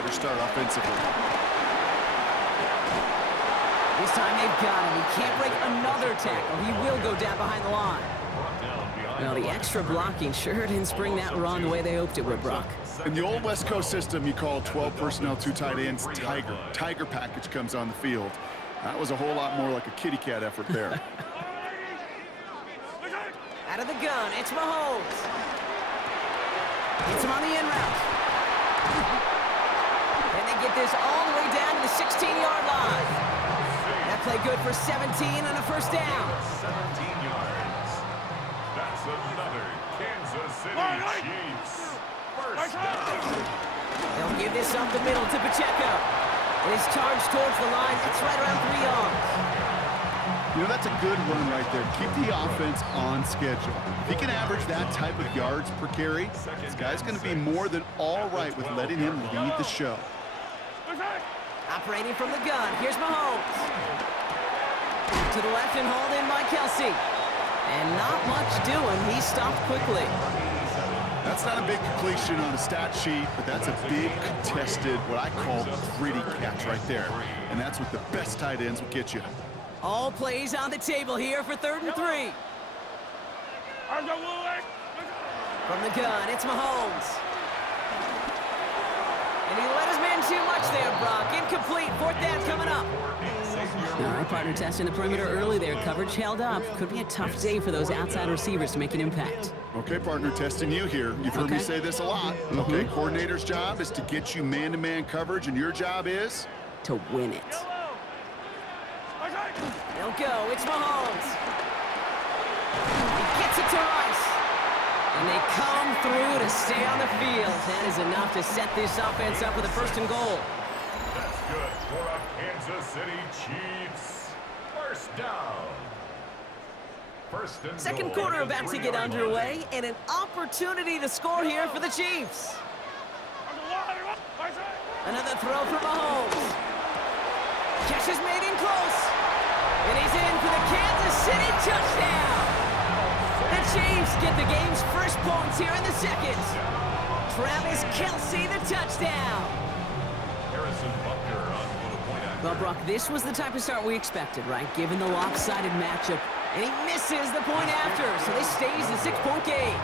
better start offensively. This time they've got him. He can't break another tackle. He will go down behind the line. Well, the extra blocking sure didn't spring that run the way they hoped it would, Brock. In the old West Coast system, you call 12 personnel, 2 tight ends, Tiger. Tiger package comes on the field. That was a whole lot more like a kitty cat effort there. Out of the gun, it's Mahomes. Hits him on the in route. And they get this all the way down to the 16-yard line. That play good for 17 on a first down. 17 yards. That's another Kansas City Chiefs first down. They'll give this up the middle to Pacheco. And his charge towards the line, that's right around 3 yards. You know, that's a good run right there. Keep the offense on schedule. If he can average that type of yards per carry, this guy's going to be more than all right with letting him lead the show. Operating from the gun, here's Mahomes. To the left and hauled in by Kelsey. And not much doing, he stopped quickly. That's not a big completion on a stat sheet, but that's a big contested, what I call gritty catch right there. And that's what the best tight ends will get you. All plays on the table here for 3rd and 3. From the gun, it's Mahomes. And he let his man too much there, Brock. Incomplete, 4th down coming up. All right, partner, testing the perimeter early there. Coverage held up. Could be a tough day for those outside receivers to make an impact. Okay, partner, testing you here. You've heard me say this a lot. Okay, coordinator's job is to get you man-to-man coverage, and your job is? To win it. They'll go. It's Mahomes. He gets it to Rice. And they come through to stay on the field. That is enough to set this offense up with a 1st and goal. That's good for a Kansas City Chiefs first down. First and Second goal. quarter about to get underway, and an opportunity to score here for the Chiefs. Another throw for Mahomes. Catch is made in close. And he's in for the Kansas City touchdown. The Chiefs get the game's first points here in the 2nd. Travis Kelsey, the touchdown. Well, Brock, this was the type of start we expected, right? Given the lopsided matchup. And he misses the point after, so this stays a 6-point game.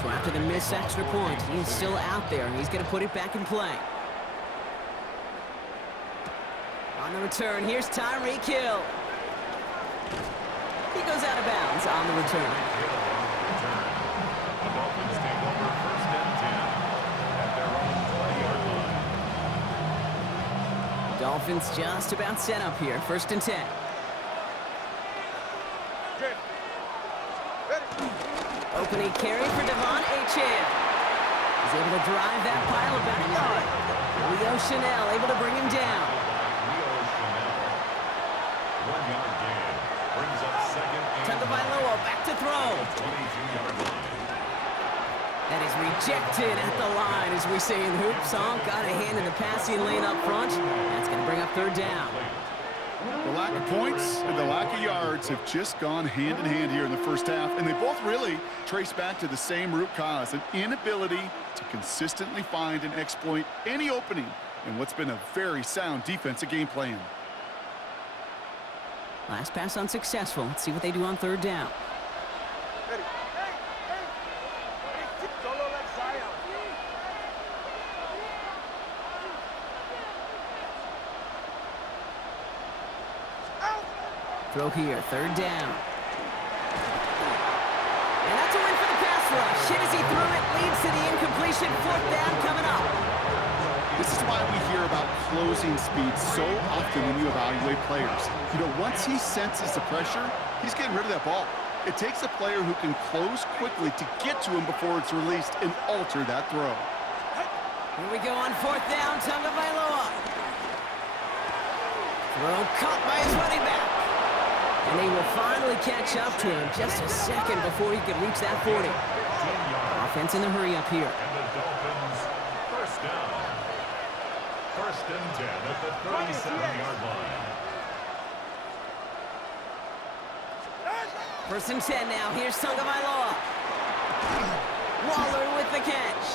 So after the missed extra point, he is still out there, and he's going to put it back in play. On the return, here's Tyreek Hill. He goes out of bounds on the return. The Dolphins take over 1st and 10 at their own 20-yard line. Dolphins just about set up here. 1st and 10. Opening carry for Devon Achane. He's able to drive that pile about a yard. Leo Chanel able to bring him down. Tagovailoa back to throw. That is rejected at the line, as we say in the hoop song. Got a hand in the passing lane up front. That's going to bring up 3rd down. The lack of points and the lack of yards have just gone hand in hand here in the 1st half, and they both really trace back to the same root cause, an inability to consistently find and exploit any opening in what's been a very sound defensive game plan. Last pass unsuccessful. Let's see what they do on 3rd down. Throw here, 3rd down. And that's a win for the pass rush. Hit as he threw it, leads to the incompletion. 4th down coming up. This is why we hear about closing speed so often when you evaluate players. You know, once he senses the pressure, he's getting rid of that ball. It takes a player who can close quickly to get to him before it's released and alter that throw. Here we go on 4th down, Tagovailoa. Throw caught by his running back. And they will finally catch up to him just a second before he can reach that 40. Offense in the hurry up here. And the Dolphins first down. 1st and 10 at the 37-yard line. First and 10 now. Here's Tagovailoa. Waller with the catch.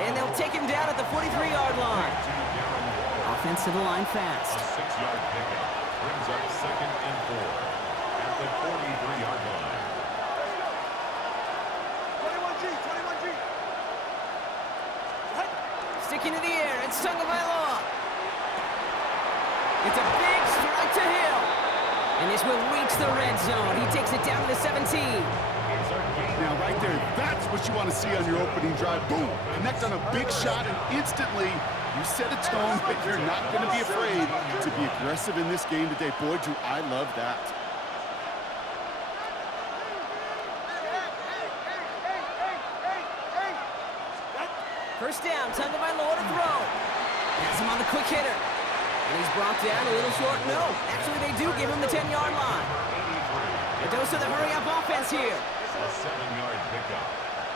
And they'll take him down at the 43-yard line. Offense to the line fast. A 6-yard pickup brings up 2nd and 4 at the 43-yard line. 21G. Sticking to the air. It's Tagovailoa. It's a big strike to Hill. And this will reach the red zone. He takes it down to the 17. Now, right there, that's what you want to see on your opening drive. Boom! Connect on a big shot, and instantly you set a tone that you're not going to be afraid to be aggressive in this game today. Boy, do I love that. First down, Tagovailoa to throw. Has him on the quick hitter. And he's brought down a little short. No, actually they do give him the 10-yard line. A dose of the hurry-up offense here. A 7-yard pickup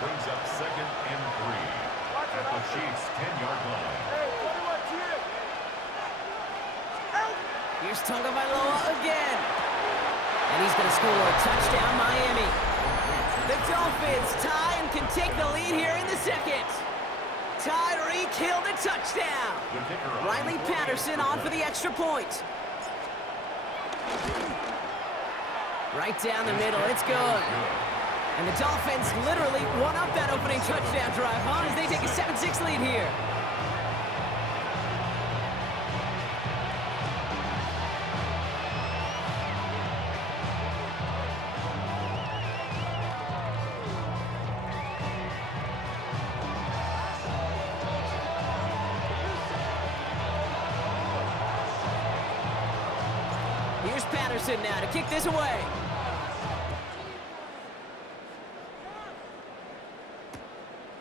brings up 2nd and 3 at the Chiefs' 10-yard line. Here's Tagovailoa again. And he's going to score a touchdown, Miami. The Dolphins tie and can take the lead here in the second. Tyreek Hill the touchdown. Riley Patterson on for the extra point. Right down the middle, it's good. And the Dolphins literally won up that opening touchdown drive, huh? As they take a 7-6 lead here. Here's Patterson now to kick this away.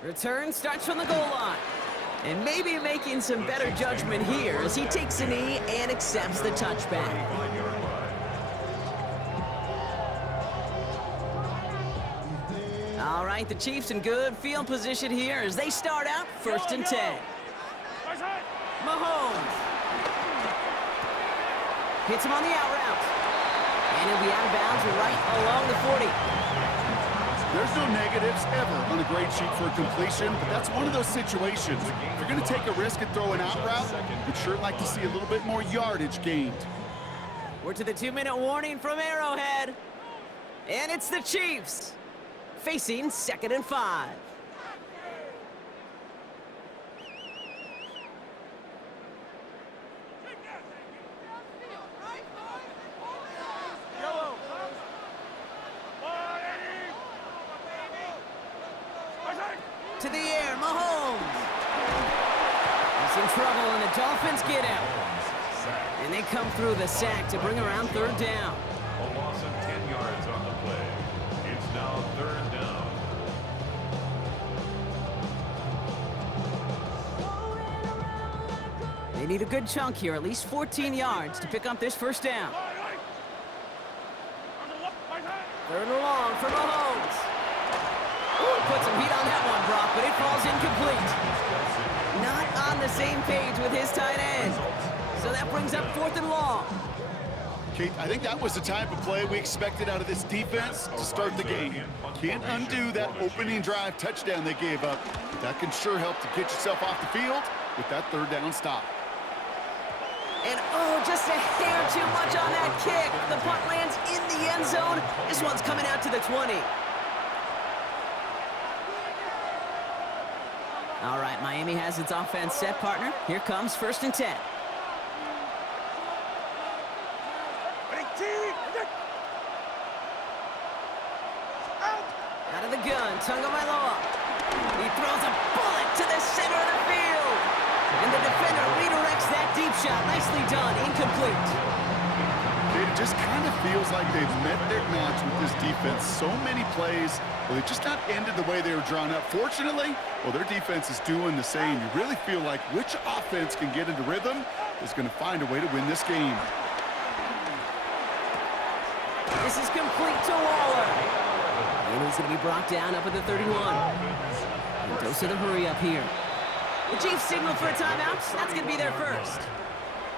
Return starts from the goal line. And maybe making some better judgment here as he takes a knee and accepts the touchback. All right, the Chiefs in good field position here as they start out 1st and 10. Mahomes. Hits him on the out route. And he'll be out of bounds right along the 40. There's no negatives ever on a grade sheet for a completion, but that's one of those situations. If you're going to take a risk and throw an out route, you'd sure like to see a little bit more yardage gained. We're to the 2-minute warning from Arrowhead. And it's the Chiefs facing 2nd and 5. To the air, Mahomes. He's in trouble, and the Dolphins get him. And they come through the sack to bring around 3rd down. A loss of 10 yards on the play. It's now 3rd down. They need a good chunk here, at least 14 yards to pick up this 1st down. 3rd and long for Mahomes. Ooh, put some heat on that one, Brock, but it falls incomplete. Not on the same page with his tight end. So that brings up 4th and long. Kate, I think that was the type of play we expected out of this defense to start the game. Can't undo that opening drive touchdown they gave up, but that can sure help to get yourself off the field with that 3rd down stop. And oh, just a hair too much on that kick. The punt lands in the end zone. This one's coming out to the 20. All right, Miami has its offense set, partner. Here comes 1st and 10. Out of the gun, Tagovailoa. He throws a bullet to the center of the field. And the defender redirects that deep shot. Nicely done, incomplete. It just kind of feels like they've met their match with this defense. So many plays, well, they just not ended the way they were drawn up. Fortunately, well, their defense is doing the same. You really feel like which offense can get into rhythm is going to find a way to win this game. This is complete to Waller. And he's going to be brought down up at the 31. And dose of the hurry up here. The Chiefs signal for a timeout. That's going to be their first.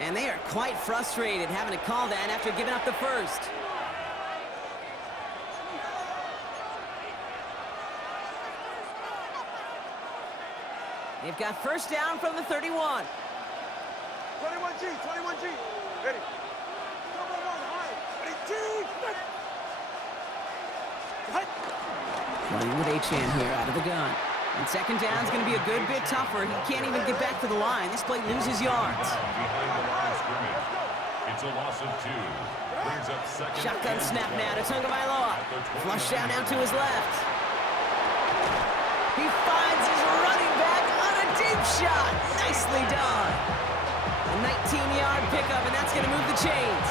And they are quite frustrated having to call that after giving up the first. They've got first down from the 31. 21G, 21G. Ready. Come on, high. Ready, two. Running with Achan here out of the gun. And second down is going to be a good bit tougher. He can't even get back to the line. This play loses yards. Behind the line of scrimmage. It's a loss of 2. Brings up second. Shotgun snap now to Tagovailoa. Flush down out to his left. He finds his running back on a deep shot. Nicely done. A 19-yard pickup, and that's going to move the chains.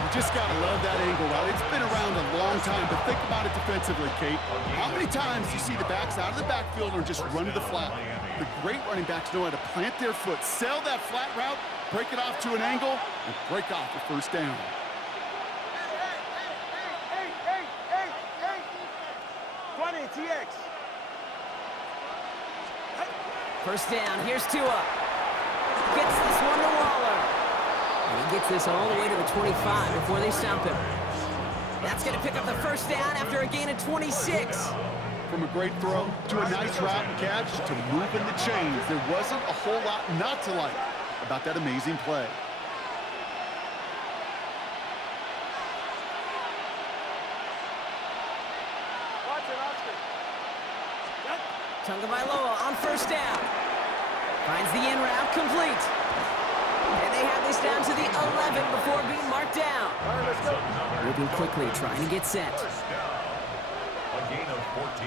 You just got to love that angle route. It's been around a long time, but think about it defensively, Kate. How many times do you see the backs out of the backfield or just run to the flat? The great running backs know how to plant their foot, sell that flat route, break it off to an angle, and break off the first down. Hey. 20, TX. First down, here's Tua. Gets this one to Waller. And he gets this all the way to the 25 before they stop him. That's going to pick up the first down after a gain of 26. From a great throw to a nice route and catch to moving the chains, there wasn't a whole lot not to like about that amazing play. Tagovailoa on first down. Finds the in route complete. And they have this down to the 11 before being marked down. All right, let's go. Moving quickly, trying to get set. First down. A gain of 14.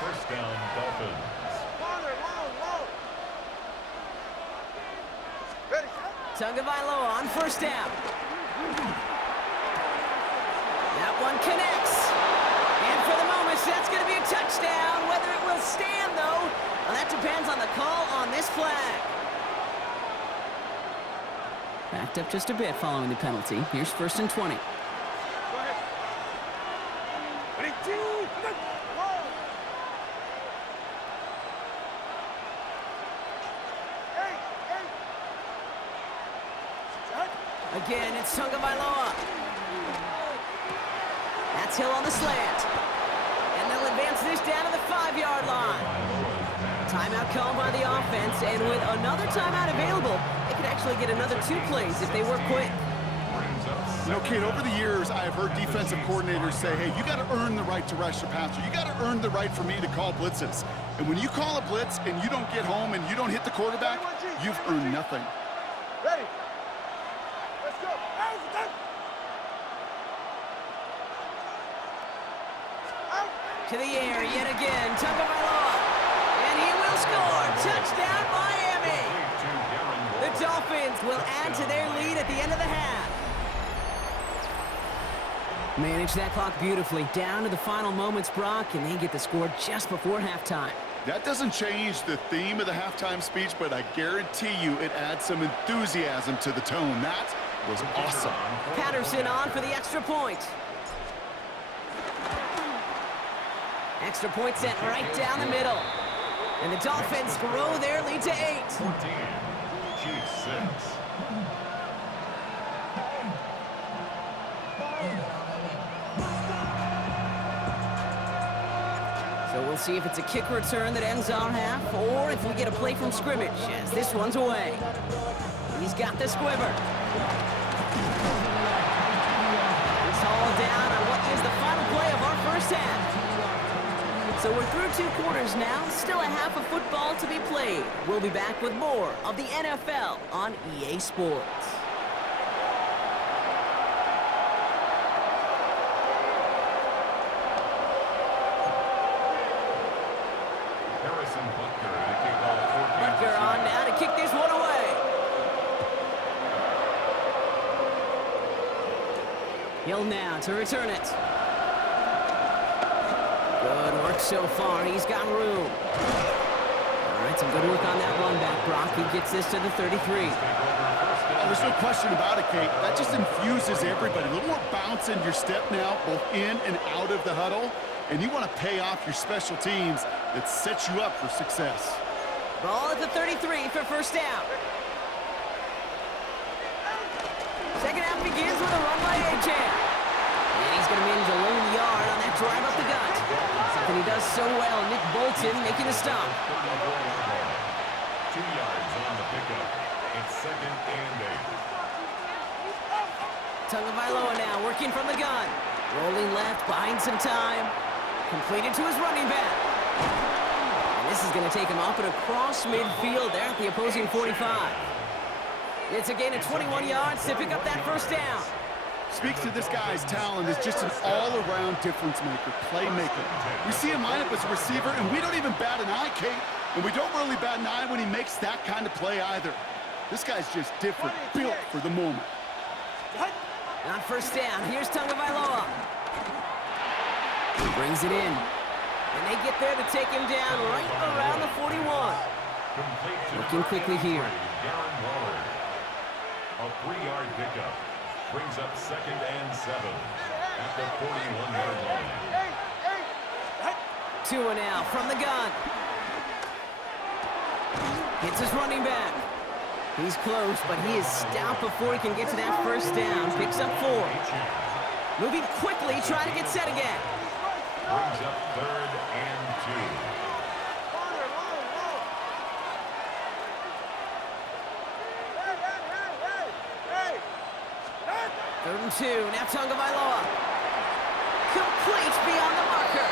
First down, Dolphins. Long. Ready. Tagovailoa on first down. That one connects. And for the moment, that's going to be a touchdown. Whether it will stand, though, well, that depends on the call on this flag. Backed up just a bit following the penalty. Here's first and 20. Go ahead. Ready, two. Whoa. Hey. Again, it's Tagovailoa. That's Hill on the slant. And they'll advance this down to the 5-yard line. Timeout called by the offense, and with another timeout available, they could actually get another 2 plays if they work quick. You know, Kate, over the years, I have heard defensive coordinators say, hey, you got to earn the right to rush your passer. You got to earn the right for me to call blitzes. And when you call a blitz and you don't get home and you don't hit the quarterback, you've earned nothing. Ready. Let's go. To the air yet again, Tagovailoa. And he will score. Touchdown, Miami. The Dolphins will add to their lead at the end of the half. Manage that clock beautifully. Down to the final moments, Brock, and they get the score just before halftime. That doesn't change the theme of the halftime speech, but I guarantee you it adds some enthusiasm to the tone. That was awesome. Patterson on for the extra point. Extra point sent right down the middle. And the Dolphins grow their lead to 8. 14. Chiefs 6. So we'll see if it's a kick return that ends our half, or if we get a play from scrimmage, as this one's away. He's got the squiver. It's hauled down on what is the final play of our first half. So we're through 2 quarters now, still a half of football to be played. We'll be back with more of the NFL on EA Sports. Butker on now to kick this one away. Hill now to return it. Good work so far. He's got room. All right, some good work on that run back, Brock. He gets this to the 33. Oh, there's no question about it, Kate. That just infuses everybody. A little more bounce in your step now, both in and out of the huddle. And you want to pay off your special teams that sets you up for success. Ball at the 33 for first down. Second half begins with a run by Achan. And he's going to manage a lone yard on that drive up the gut. Something he does so well. Nick Bolton making a stop. yards on the pickup. It's 2nd and 8. Tagovailoa now working from the gun. Rolling left, buying some time. Completed to his running back. And this is going to take him up and across midfield there at the opposing 45. It's a gain of 21 yards to pick up that first down. Speaks to this guy's talent as just an all-around difference maker, playmaker. We see him line up as a receiver, and we don't even bat an eye, Kate. And we don't really bat an eye when he makes that kind of play either. This guy's just different, built for the moment. On first down, here's Tagovailoa. He brings it in. And they get there to take him down right around the 41. Looking quickly here. Darren Waller. A 3-yard pickup. Brings up 2nd and 7 at the 41-yard line. 2 and out from the gun. Hits his running back. He's close, but he is stopped before he can get to that first down. Picks up 4. Moving quickly, trying to get set again. Brings up 3rd and 2. Third and 2, now Tagovailoa. Complete beyond the marker.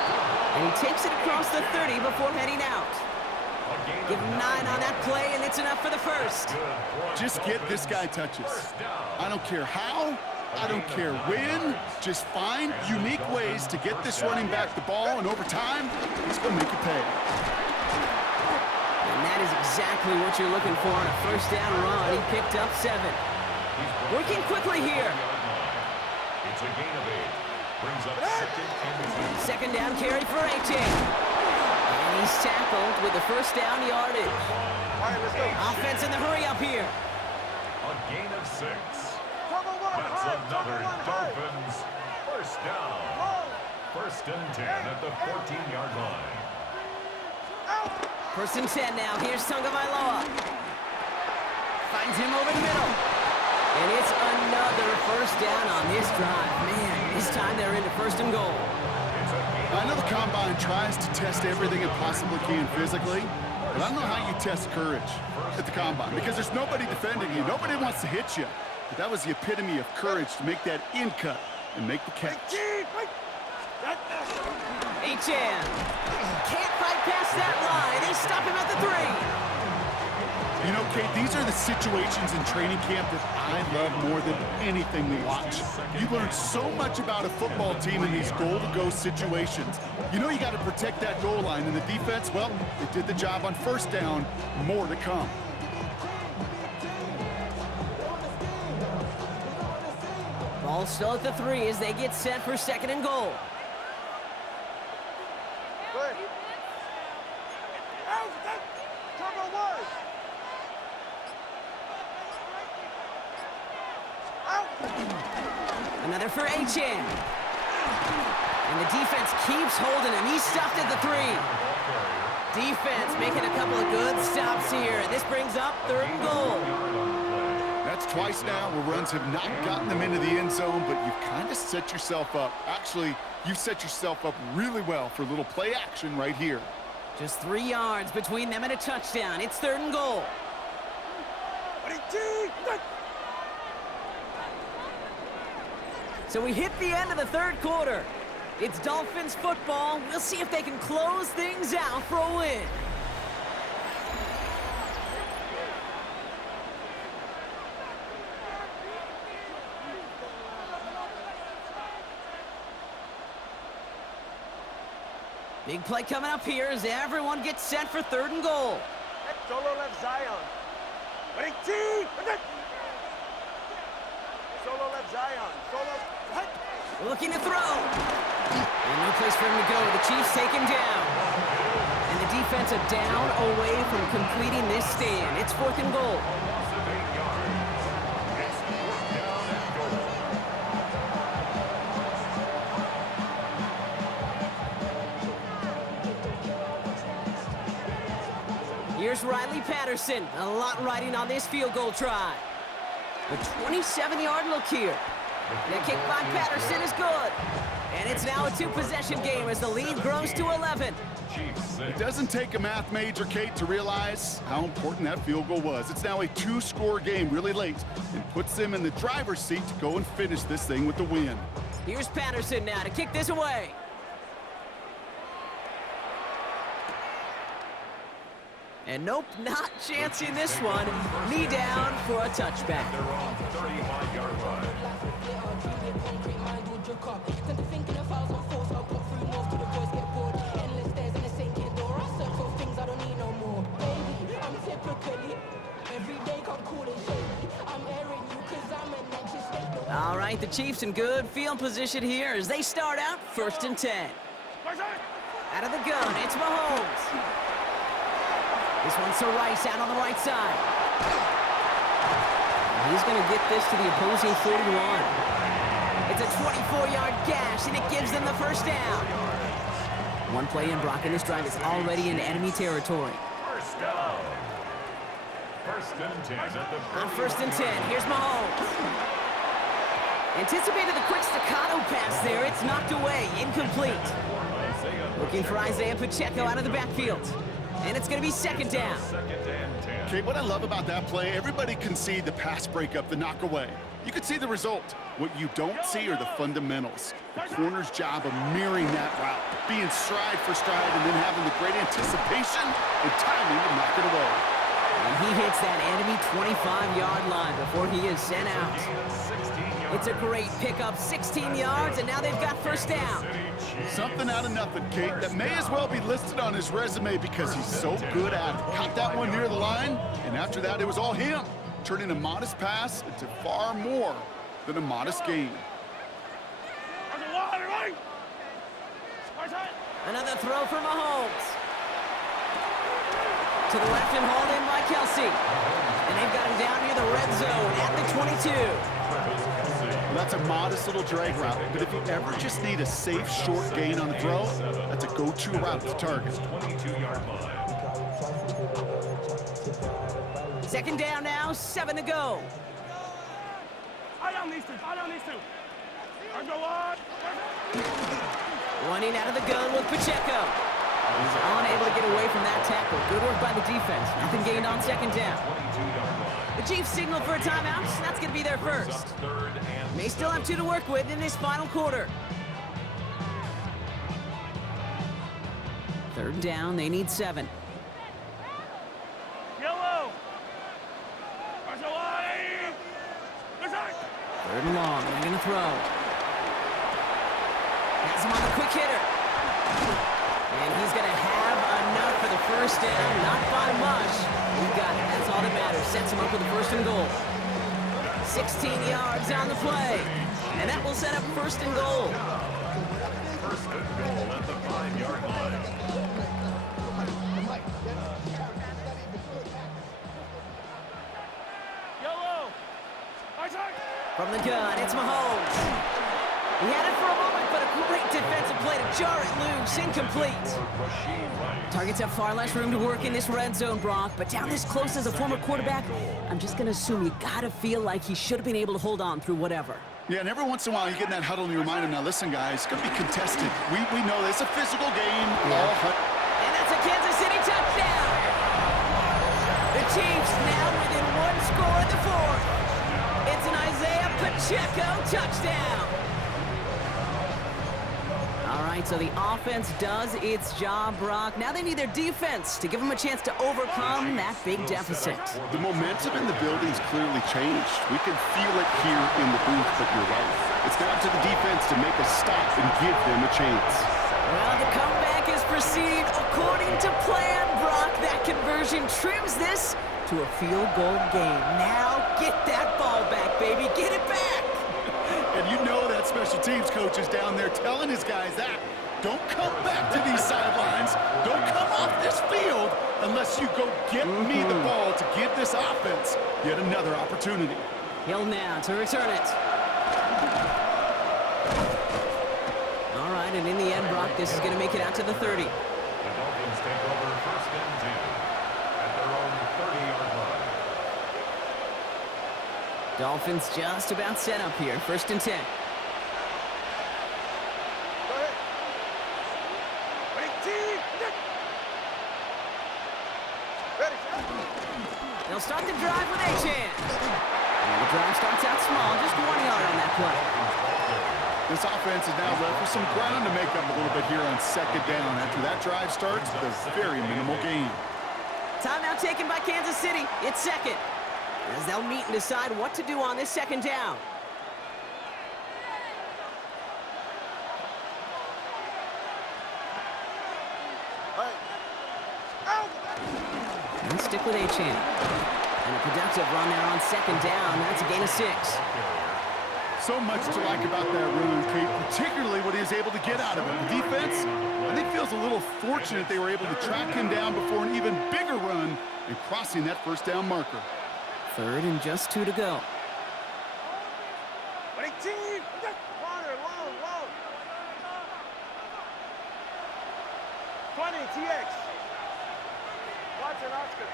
And he takes it across the 30 before heading out. Give him 9 on that play, and it's enough for the first. Just get this guy touches. I don't care how, I don't care when. Just find unique ways to get this running back the ball, and over time, he's going to make it pay. And that is exactly what you're looking for on a first down run. He picked up 7. Working quickly here. It's a gain of 8. Brings up 2nd and 2. Second down carry for 18. And he's tackled with the first down yardage. All right, let's go. Offense in the hurry up here. A gain of 6. Cover 1, That's high, another cover 1, high. Dolphins first down. First and 10 at the 14-yard line. First and 10 now. Here's Tagovailoa. Finds him over the middle. And it's another first down on this drive. Man, this time they're into first and goal. I know the Combine tries to test everything it possibly can physically, but I don't know how you test courage at the Combine because there's nobody defending you. Nobody wants to hit you. But that was the epitome of courage to make that in cut and make the catch. H.M. can't fight past that line. They stop him at the 3. You know, Kate, these are the situations in training camp that I love more than anything we watch. You learn so much about a football team in these goal-to-go situations. You know you got to protect that goal line, and the defense, well, they did the job on first down. More to come. Ball still at the 3 as they get set for second and goal. Good. Cover 1. Another for H.M. And the defense keeps holding him. He's stopped at the 3. Defense making a couple of good stops here. This brings up third and goal. That's twice now where runs have not gotten them into the end zone, but you've kind of set yourself up. Actually, you've set yourself up really well for a little play action right here. Just 3 yards between them and a touchdown. It's third and goal. So we hit the end of the third quarter. It's Dolphins football. We'll see if they can close things out for a win. Big play coming up here as everyone gets set for third and goal. Solo left Zion. Solo left Zion. Solo. Looking to throw. And no place for him to go. The Chiefs take him down. And the defense a down away from completing this stand. It's fourth and goal. Here's Riley Patterson. A lot riding on this field goal try. A 27-yard look here. The kick by Patterson is good. And it's It's now a two-possession game as the lead grows to 11. Chiefs 6. It doesn't take a math major, Kate, to realize how important that field goal was. It's now a two-score game really late and puts them in the driver's seat to go and finish this thing with the win. Here's Patterson now to kick this away. And nope, not chancing this one. Knee down for a touchback. They're on 35-yard line. All right, the Chiefs in good field position here as they start out 1st and 10. Out of the gun, it's Mahomes. This one's to Rice out on the right side. He's going to get this to the opposing 41. It's a 24-yard gash, and it gives them the first down. One play in, Brock, and this drive is already in enemy territory. First down. 1st and 10 at the On 1st and 10, here's Mahomes. Anticipated the quick staccato pass there. It's knocked away, incomplete. Looking for Isaiah Pacheco out of the backfield. And it's going to be 2nd down. 2nd and 10. Kate, what I love about that play, everybody can see the pass breakup, the knock away. You can see the result. What you don't see are the fundamentals. The corner's job of mirroring that route, being stride for stride, and then having the great anticipation and timing to knock it away. And he hits that enemy 25-yard line before he is sent out. 16 yards. It's a great pickup, 16 yards, and now they've got first down. Something out of nothing, Kate, that may as well be listed on his resume because he's so good at it. Caught that one near the line, and after that, it was all him, turning a modest pass into far more than a modest gain. Another throw for Mahomes. To the left and hauled in by Kelsey. And they've got him down near the red zone at the 22. Well, that's a modest little drag route, but if you ever just need a safe, short gain on the throw, that's a go-to route to target. 22-yard line. 2nd down now, 7 to go. Running out of the gun with Pacheco. He's unable to get away from that tackle. Good work by the defense. Nothing gained on 2nd down. 22-yard line. The Chiefs signal for a timeout. That's going to be their first. 3rd and May still have 2 to work with in this final quarter. 3rd down, they need 7. Yellow. 3rd and long, they're going to throw. Has him on the quick hitter. And he's going to have enough for the first down, not by much. He got it, that's all that matters. Sets him up with a 1st and goal. 16 yards on the play. And that will set up 1st and goal. 1st and goal at the 5-yard line. From the gun, it's Mahomes. He had it for a moment, but a great defensive play to jar it loose. Incomplete. Targets have far less room to work in this red zone, Brock, but down this close as a former quarterback, I'm just going to assume you got to feel like he should have been able to hold on through whatever. Yeah, and every once in a while you get in that huddle and you remind him, now listen, guys, it's going to be contested. We know this. It's a physical game. And that's a Kansas City touchdown. The Chiefs now within 1 score in the 4th. It's an Isaiah Pacheco touchdown. All right, so the offense does its job, Brock. Now they need their defense to give them a chance to overcome that big deficit. The momentum in the building's clearly changed. We can feel it here in the booth, but you're right. It's down to the defense to make a stop and give them a chance. Well, the comeback is proceeding according to plan, Brock. That conversion trims this to a field goal game. Now get that ball back, baby. Get it back. And you know that special teams coach is down there telling his guys that. Don't come back to these sidelines. Don't come off this field unless you go get me the ball to give this offense yet another opportunity. Hill now to return it. All right, and in the end, Brock, this is going to make it out to the 30. The Dolphins take over 1st and 10 at their own 30-yard line. Dolphins just about set up here. 1st and 10. Go start the drive with Achan. And the drive starts out small, just 1 yard on that play. This offense is now left with some ground to make up a little bit here on second down. After that drive starts with a very minimal gain. Timeout taken by Kansas City. It's second, as they'll meet and decide what to do on this second down. And stick with Achan. And a productive run there on second down. That's a gain of 6. So much to like about that run, Kate, particularly what he was able to get out of it. The defense, I think, feels a little fortunate they were able to track him down before an even bigger run and crossing that first down marker. Third and just 2 to go. 18! Corner, long. 20, TX. Watson, Oscar.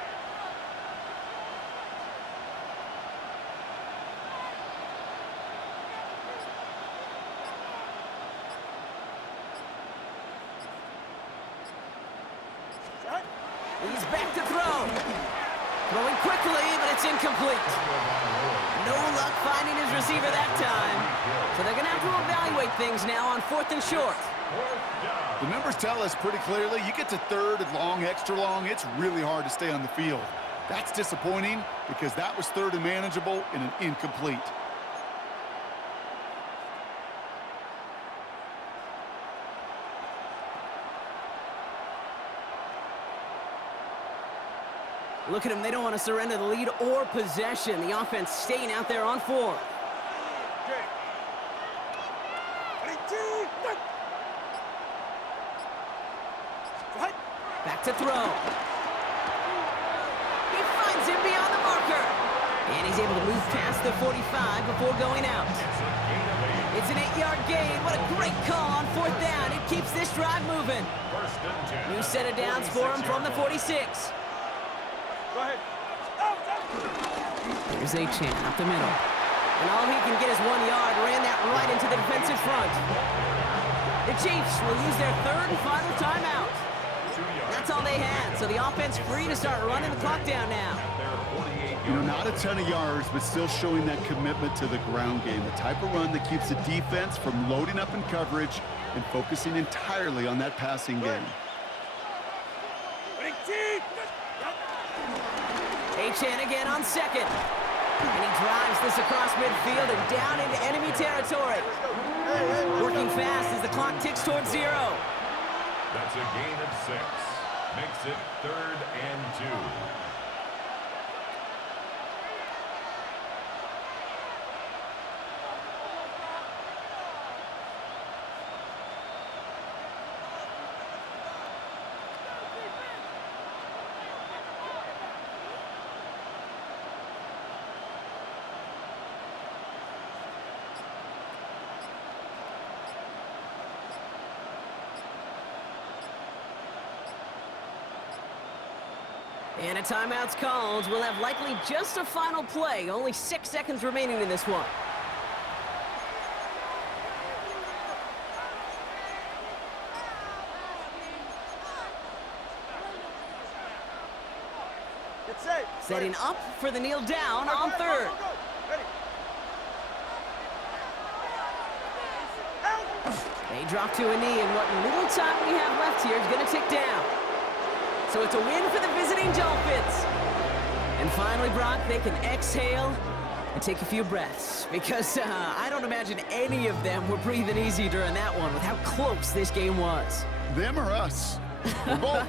He's back to throw. Throwing quickly, but it's incomplete. No luck finding his receiver that time. So they're going to have to evaluate things now on 4th and short. The numbers tell us pretty clearly, you get to third and long, extra long, it's really hard to stay on the field. That's disappointing because that was third and manageable and an incomplete. Look at them. They don't want to surrender the lead or possession. The offense staying out there on 4. Back to throw. He finds him beyond the marker. And he's able to move past the 45 before going out. It's an 8-yard gain. What a great call on 4th down. It keeps this drive moving. New set of downs for him from the 46. Go ahead. Here's Achan up the middle. And all he can get is 1 yard. Ran that right into the defensive front. The Chiefs will use their third and final timeout. That's all they had, so the offense free to start running the clock down now. You know, not a ton of yards, but still showing that commitment to the ground game. The type of run that keeps the defense from loading up in coverage and focusing entirely on that passing game. Achan again on second. And he drives this across midfield and down into enemy territory. Working fast as the clock ticks towards 0. That's a gain of 6. Makes it 3rd and 2. And a timeout's called. We'll have likely just a final play. Only 6 seconds remaining in this one. Get safe. Setting up for the kneel down on 3rd. Ready. They drop to a knee, and what little time we have left here is going to tick down. So it's a win for the visiting Dolphins. And finally, Brock, they can exhale and take a few breaths. Because I don't imagine any of them were breathing easy during that one with how close this game was. Them or us? We're both.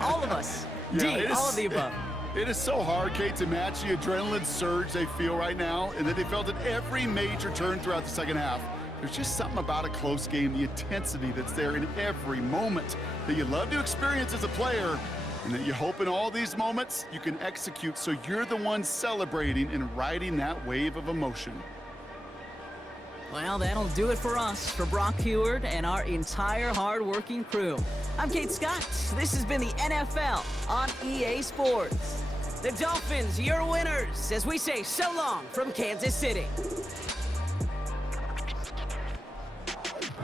All of us. Yeah, D, all of the above. It is so hard, Kate, to match the adrenaline surge they feel right now and that they felt at every major turn throughout the second half. There's just something about a close game, the intensity that's there in every moment that you love to experience as a player, and that you hope in all these moments you can execute so you're the one celebrating and riding that wave of emotion. Well, that'll do it for us, for Brock Heward and our entire hard-working crew. I'm Kate Scott. This has been the NFL on EA Sports. The Dolphins, your winners, as we say so long from Kansas City.